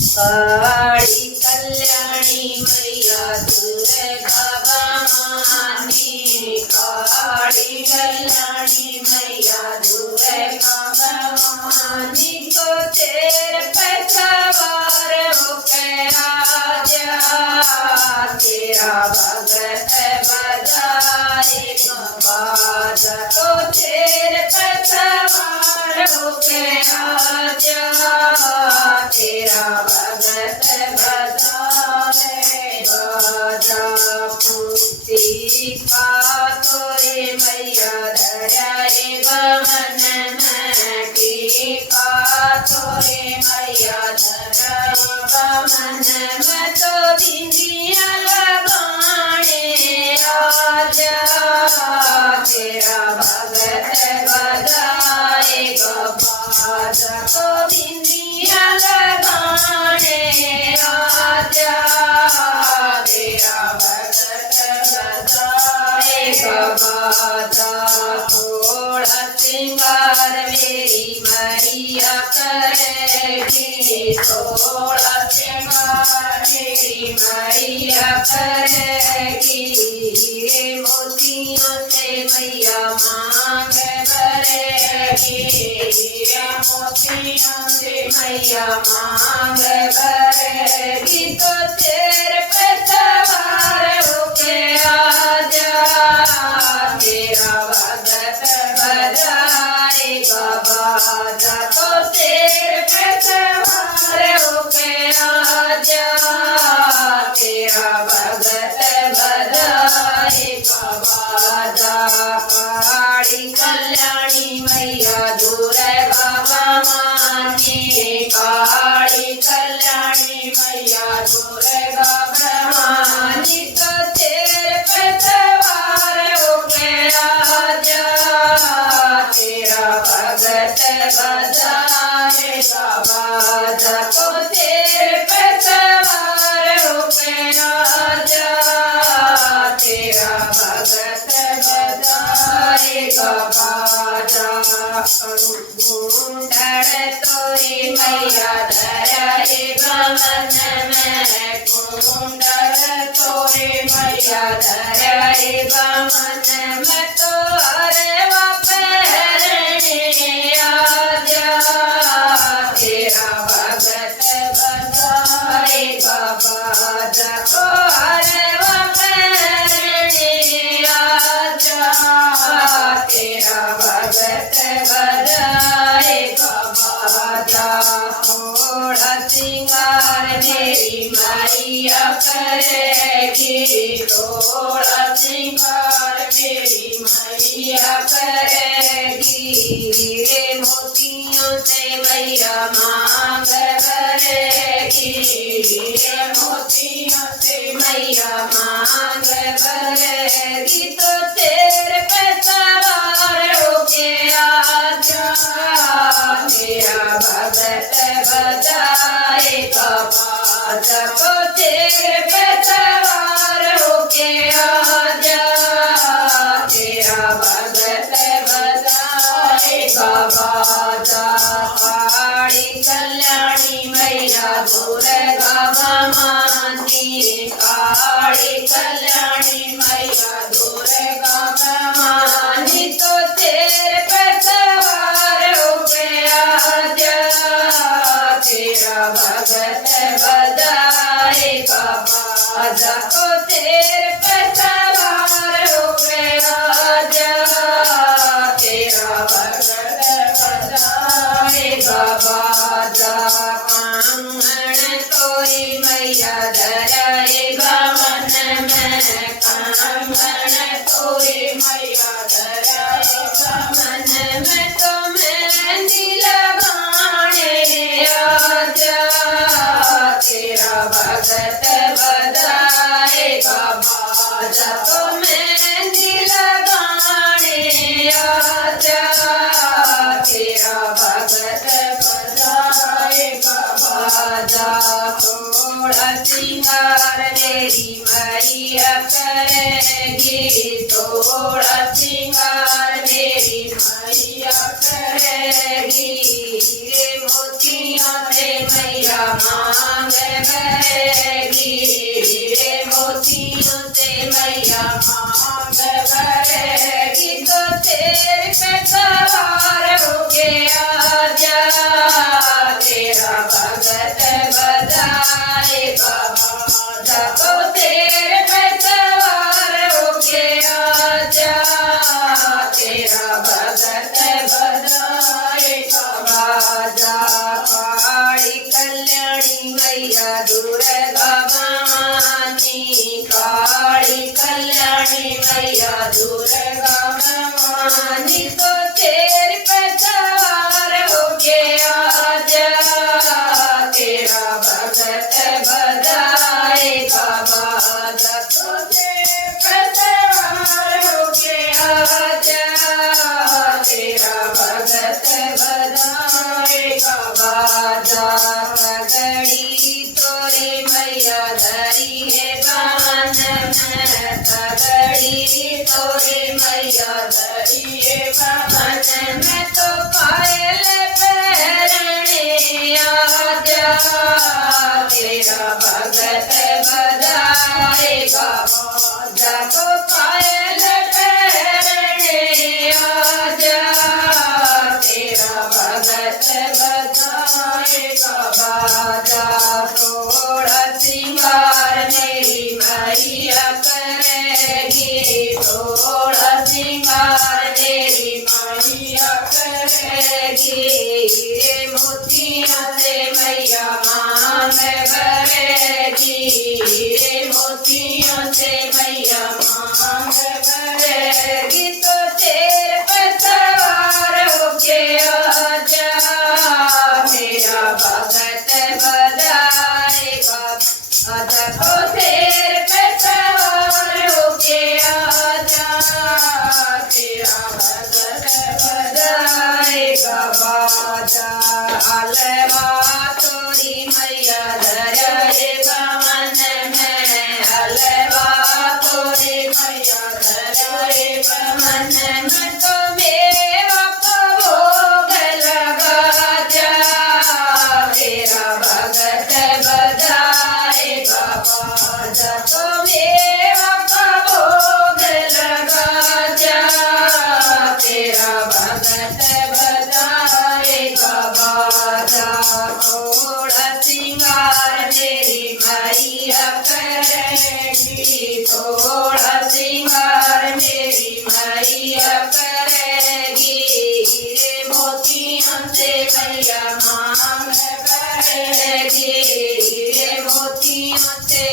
काली कल्याणी मैया दुर्गा भवानी, काली कल्याणी मैया दुर्गा भवानी को तेरे पे सवार होके आजा, तेरा भगत बजाए बाजा तो तेरे पे सवार होके आजा, तेरा भगत बजाए बाजा। मुक्ति का तोरे मैया धराए बमन में, टीका तोरे मैया धराए बमन में, तो बिंदिया लगाने आजा, तेरा भगत बजाएगा बाजा तो बिंदिया लगाने आजा, तेरा भगत बजाएगा बाजा। थोड़ा श्रृंगार मेरी मैया करेगी, थोड़ा श्रृंगार मेरी मैया करेगी, मोतियों से मैया मांग भरेगी, मोतियों से मैया मांग भरेगी, तो तेरे पे सवार होके आजा, तेरा भगत बजाएगा बाजा तो तेरे पे सवार होके आजा, तेरा भगत बजाएगा बाजा। काली कल्याणी मैया दुर्गा भवानी, काली कल्याणी मैया दुर्गा भवानी, तो तेरे पे सवार होके आजा, तेरा भगत बजाएगा बाजा तो तेरे पे सवार होके आजा, तेरा भगत बजाएगा बाजा। कुंडल तोरी मैया धराए बमन में, कुंडल तोरी मैया धराए बमन में, तो अरवा पहरने आजा, तेरा भगत बजाएगा बाजा तो अरवा पहरने आजा, तेरा भगत बजाएगा बाजा। थोड़ा श्रृंगार मेरी मैया करेगी, थोड़ा श्रृंगार मेरी मैया करेगी, मोतियों से मैया मांग भरेगी, मोतियों से मैया मांग भरेगी, तो तेरे पे सवार होके आजा, तेरा भगत बजाएगा बाजा तो तेरे पे सवार होके आजा, तेरा भगत बजाएगा बाजा। काली कल्याणी मैया दुर्गा भवानी, काली कल्याणी मैया दुर्गा भवानी, तो तेरे पे सवार होके आजा, तेरा भगत बजाएगा बाजा तो तेरे पे सवार होके आजा, तेरा भगत बजाएगा बाजा। कांगण तोरी मैया धराए बमन में, कांगण तोरी मैया धराए बमन में, तो मेहंदी लगाने आजा, तेरा भगत बजाएगा बाजा तो मेहंदी लगाने आजा, तेरा भगत बजाएगा बाजा। थोड़ा सिंगार मेरी मैया करेगी, थोड़ा सिंगार मेरी मैया करेगी। हीरे मोतियों से मैया मांग भरेगी, हीरे मोतियों से मैया मांग भरेगी। तो तेरे पे सवार होके आजा, तेरा भगत बजाएगा बाजा। तो तेरे पे सवार होके आजा, तेरा भगत बजाएगा बाजा। काली कल्याणी मैया दुर्गा भवानी, काली कल्याणी मैया दुर्गा भवानी। तो तेरे पे सवार होके आजा, तेरा भगत बजाएगा बाजा। तो तेरे पे सवार होके आजा, तेरा भगत बजाएगा बाजा। पगड़ी तोरे मैया धरी है बान में, पगड़ी तोरे मैया धरी है बान में। तो पायल पहनने आजा, तेरा भगत बजाएगा बाजा। तो पायल पहनने आजा, तेरा भगत बजाएगा बाजा। थोड़ा सिंगार मेरी मैया करेगी, थोड़ा सिंगार मेरी मैया करेगी। हीरे मोतियों से मैया मांग भरेगी, हीरे मोतियों से मैया मांग भरेगी। तो तेरे पे सवार होके आजा, मेरा भगत बजाएगा बाजा। तो तेरे पे सवार होके आजा, तेरा भगत बजाएगा बाजा। अलवा तोरी मैया धरे बामन में, अलवा तोरी मैया धरे बामन में। तो मेवा भोग लगा जा, तेरा भगत बजाएगा बाजा। तो मेवा भोग लगा जा, तेरा भगत बजाएगा बाजा। थोड़ा सिंगार मेरी मैया करेगी, थोड़ा सिंगार मेरी मैया करेगी। हीरे मोतियों से मैया मांग भरेगी, हीरे मोतियों से